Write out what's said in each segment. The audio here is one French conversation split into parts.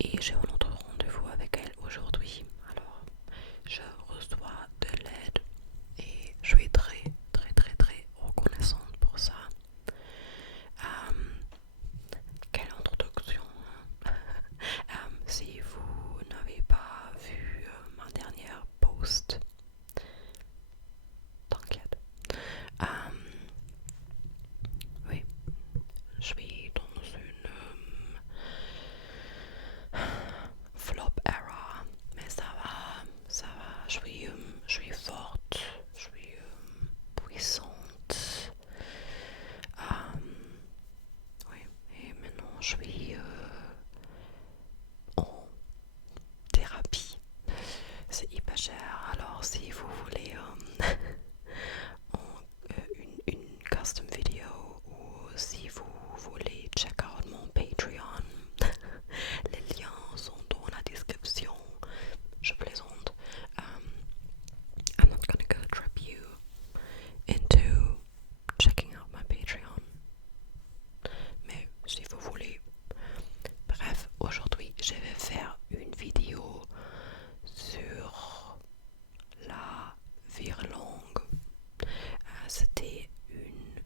et j'ai un autre rendez-vous avec elle aujourd'hui. Alors, je reçois de l'aide et je suis très très très très reconnaissante pour ça. Euh, Quelle introduction, hein. Si vous n'avez pas vu ma dernière post, t'inquiète. Euh, oui, je suis dans une flop era, mais ça va, je suis forte, je suis puissante. Euh, oui, et maintenant je suis en thérapie. C'est hyper cher, alors si vous voulez une custom vidéo ou si vous voulez check out mon Patreon, les liens sont dans la description. Je plaisante. I'm not gonna go trap you into checking out my Patreon. Mais si vous voulez. Bref, aujourd'hui je vais faire une vidéo sur la virlangue. C'était une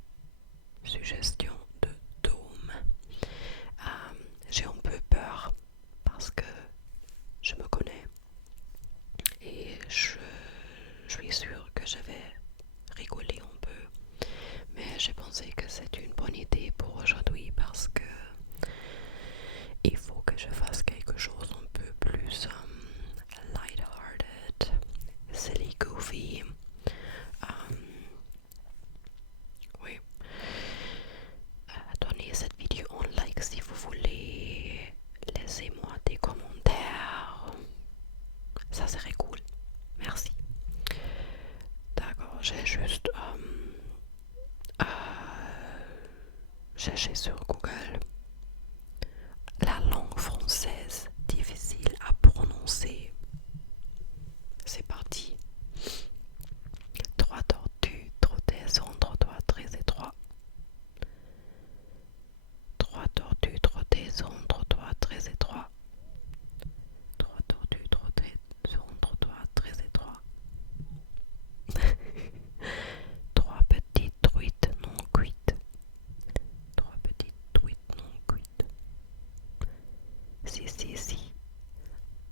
suggestion de Dôme. J'ai un peu peur parce que je me connais et je suis sûre que je vais rigoler un peu. Mais j'ai pensé que c'est une bonne idée pour aujourd'hui parce que il faut que je fasse quelque chose un peu plus light-hearted, silly, goofy. Um, oui. Donnez cette vidéo un like si vous voulez. Laissez-moi des commentaires. Ça serait cool. Merci. D'accord, j'ai juste cherché sur Google la langue française difficile à prononcer. C'est parti. Trois tortues trottaient sur un trottoir très étroit. Trois tortues trottaient sur un trottoir très étroit. Trois tortues trottaient sur un trottoir très étroit. Trois petites truites non cuites. Trois petites truites non cuites. Si, si, si.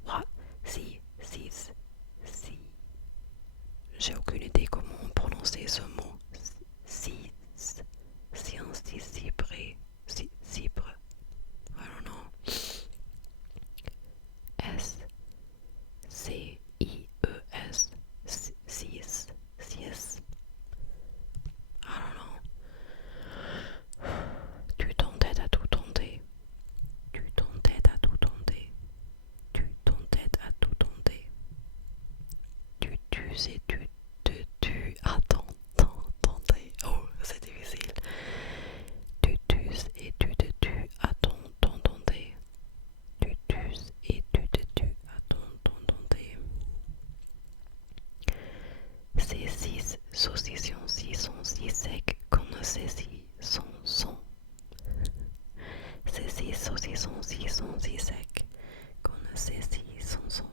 What? Si, six, si. J'ai aucune idée comment prononcer ce mot. Si, science, si, cyprès, si, cypre. I don't know. S, C, I, E, S, six, six. I don't know. Tu t'entêtes à tout tenter. Tu t'entêtes à tout tenter. Tu t'entêtes à tout tenter. Tu tues et tu te tues. Attends, tenter. Oh, c'est difficile. Tu tues et tu te tues. Attends, tenter. Tu tues et tu te tues. Attends, tenter. Ces six saucissons si sont si secs qu'on ne sait si sont. Ces six saucissons si sont si secs qu'on ne sait si sont.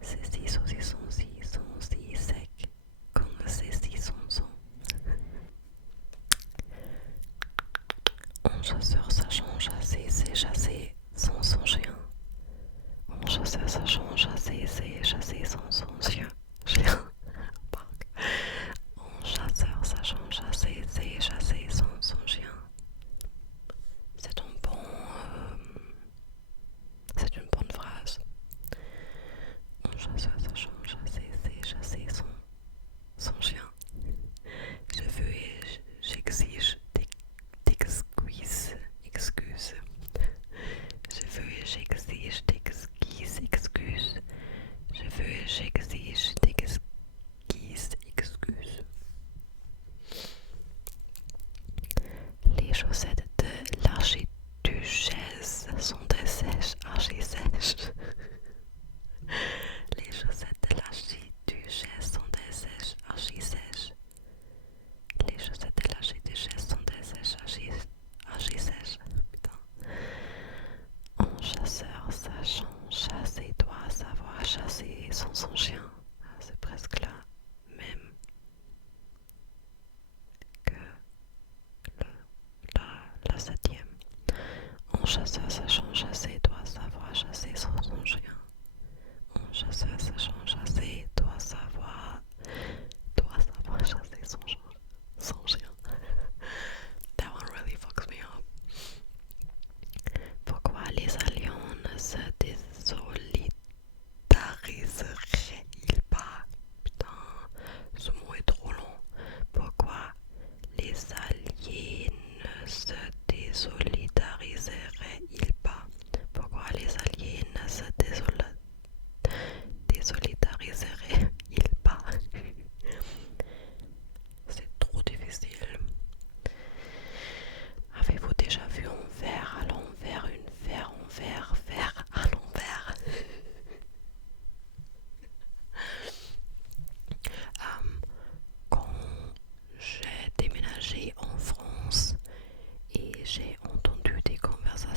Ces six saucissons si sont si secs qu'on ne sait si sont. Un chasseur sachant chasser sait chasser sans son chien. Un chasseur sachant chasser sait chasser sans son chien. Un chasseur sachant chasser sait chasser sans son chien. C'est un bon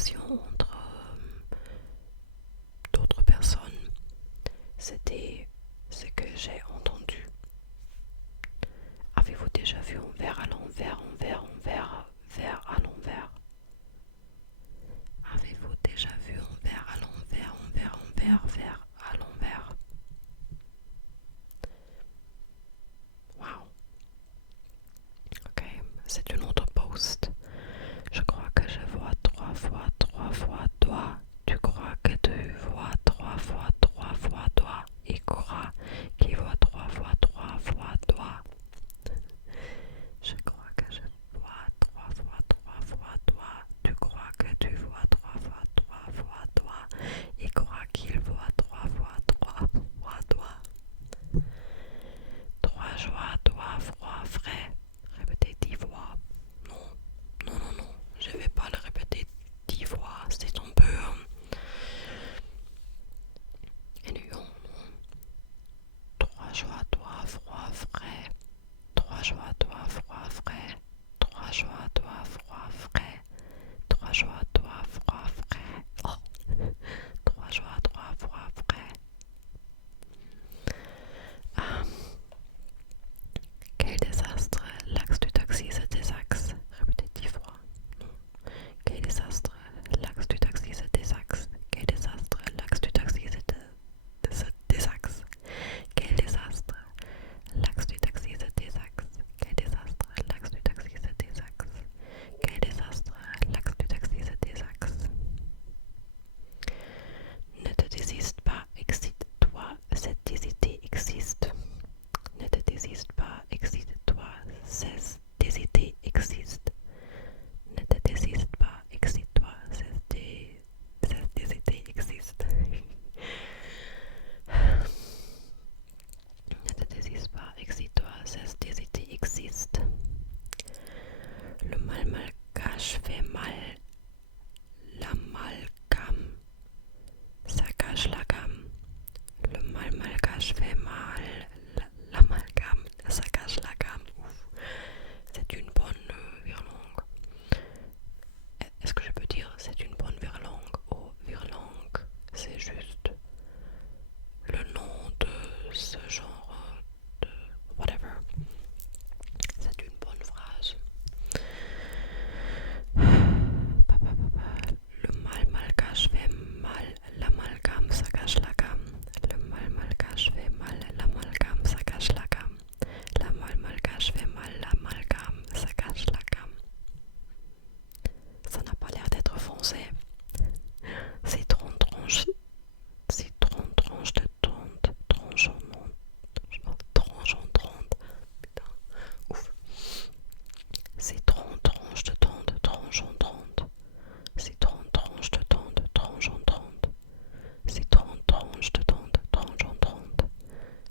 conversation entre d'autres personnes. C'était ce que j'ai entendu. Avez-vous déjà vu un verre à l'envers, verre à l'envers? Avez-vous déjà vu un verre à l'envers, verre à l'envers? Wow. Ok, c'est une autre post. Je crois que je vois trois fois toi. Tu crois que tu vois trois fois toi. Et crois qu'il voit trois fois toi. Je crois que je vois trois fois toi. Tu crois que tu vois trois fois toi. Et crois qu'il voit trois fois toi. Trois joies, toi, froid, frais. Répétez 10 fois. Non. Je vais pas le répéter 10 fois. C'est un peu ennuyant. Trois joies, toi, froid, frais. Trois joies, toi, froid, frais. Trois joies, toi, froid, frais. Trois joies, toi, froid, frais. Oh. Trois joies, toi, froid, frais. Ah. Quel désastre. L'axe du taxi se désaxe. Répétez 10 fois. Quel désastre, l'axe du taxi se désaxe. Quel désastre, l'axe du taxi se désaxe. Quel désastre, l'axe du taxi se désaxe. Quel désastre, l'axe du taxi se désaxe. Quel désastre, l'axe du taxi se désaxe. Ne te désiste pas, excite-toi, cette hésité existe. Ne te désiste pas, excite-toi, cesse d'hésiter existe. Ne te désiste pas, excite-toi, cesse d'hésiter existe. Ne te désiste pas, excite-toi, cesse d'hésiter existe. Le malgache fait mal, l'amalgame, ça cache la gamme. Le malgache fait mal, l'amalgame, ça cache la gamme. Ouf. C'est une bonne virlangue. Est-ce que je peux dire c'est une bonne virlangue ou virlangue? C'est juste le nom de ce genre de whatever. C'est une bonne phrase. Le malgache fait mal, l'amalgame ça cache la gamme. Le malgache fait mal, l'amalgame ça cache la gamme. La malgache fait mal, l'amalgame ça cache la gamme. Ça n'a pas l'air d'être français. C'est 30 tranches. C'est 30 tranches de 30. Tranches en 30. Putain. Ouf. C'est 30 tranches de 30. Tranches en 30. C'est 30 tranches de 30. Tranches en 30. C'est 30 tranches de 30. Tranches en 30.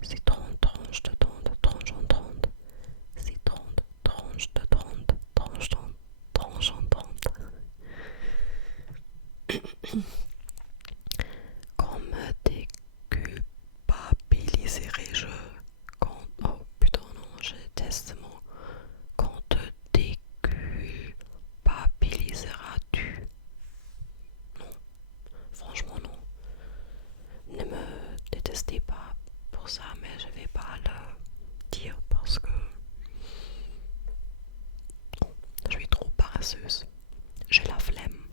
C'est 30 tranches de 30. Tranches en 30. C'est 30 tranches de 30. Tranches en 30. Comme déculpabiliserai-je quand... Oh putain non, je déteste ce mot. Quand te déculpabiliseras-tu? Non, franchement non. Ne me détestez pas pour ça, mais je vais pas le dire parce que non, je suis trop paresseuse. J'ai la flemme.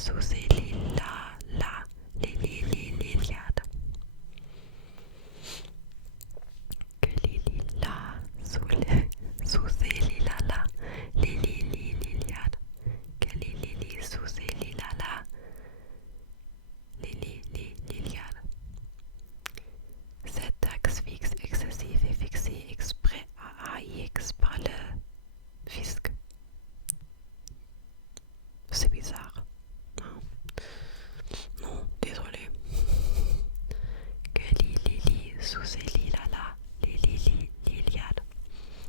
sous ses lilas, là, liliades. Que les lilas sous ses lilas, là, liliades. Que les lilies sous ses lilas, là, liliades. Cet axe fixe excessif est fixé exprès à AIX par le fisc. C'est bizarre. Non, désolé. Que les lilies sous ces lilas là, les liliades.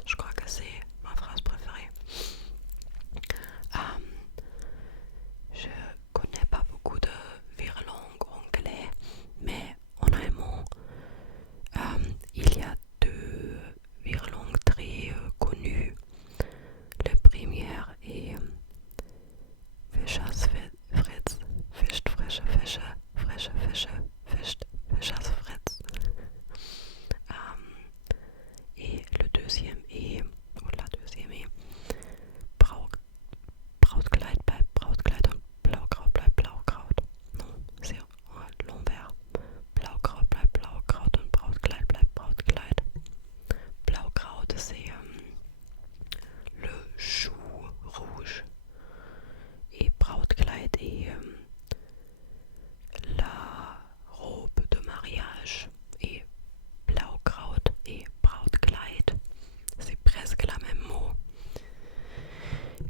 Je crois que c'est ma phrase préférée. Je connais pas beaucoup de virlangues anglais, mais en allemand, il y a deux virlangues très connues. La première est Fischers Fritz, Fischt frische Fische, Fischers Fritz. Et le deuxième est, ou la deuxième est Brautkleid bleibt Brautkleid und Blaukraut bleibt Blaukraut. Non, c'est l'envers. Blaukraut bleibt Blaukraut und Brautkleid bleibt Brautkleid. Blaukraut, c'est le chou rouge. Et Brautkleid est la robe de mariage. Et Blaukraut et Brautkleid, c'est presque la même mot.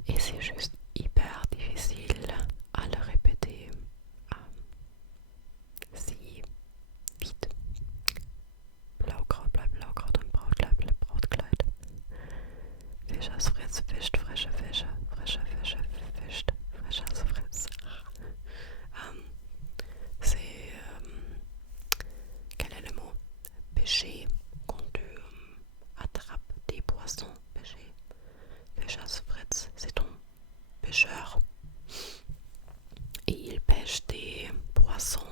Et c'est juste hyper difficile à le répéter si vite. Blaukraut bleibt Blaukraut und Brautkleid bleibt Brautkleid. Fischers Fritz fischt frische Fische, frische Fische fischt Fischers Fritz. C'est quel est le mot? Pêcher, quand tu attrapes des poissons, pêcher. Fischers Fritz, c'est ton pêcheur. Et il pêche des poissons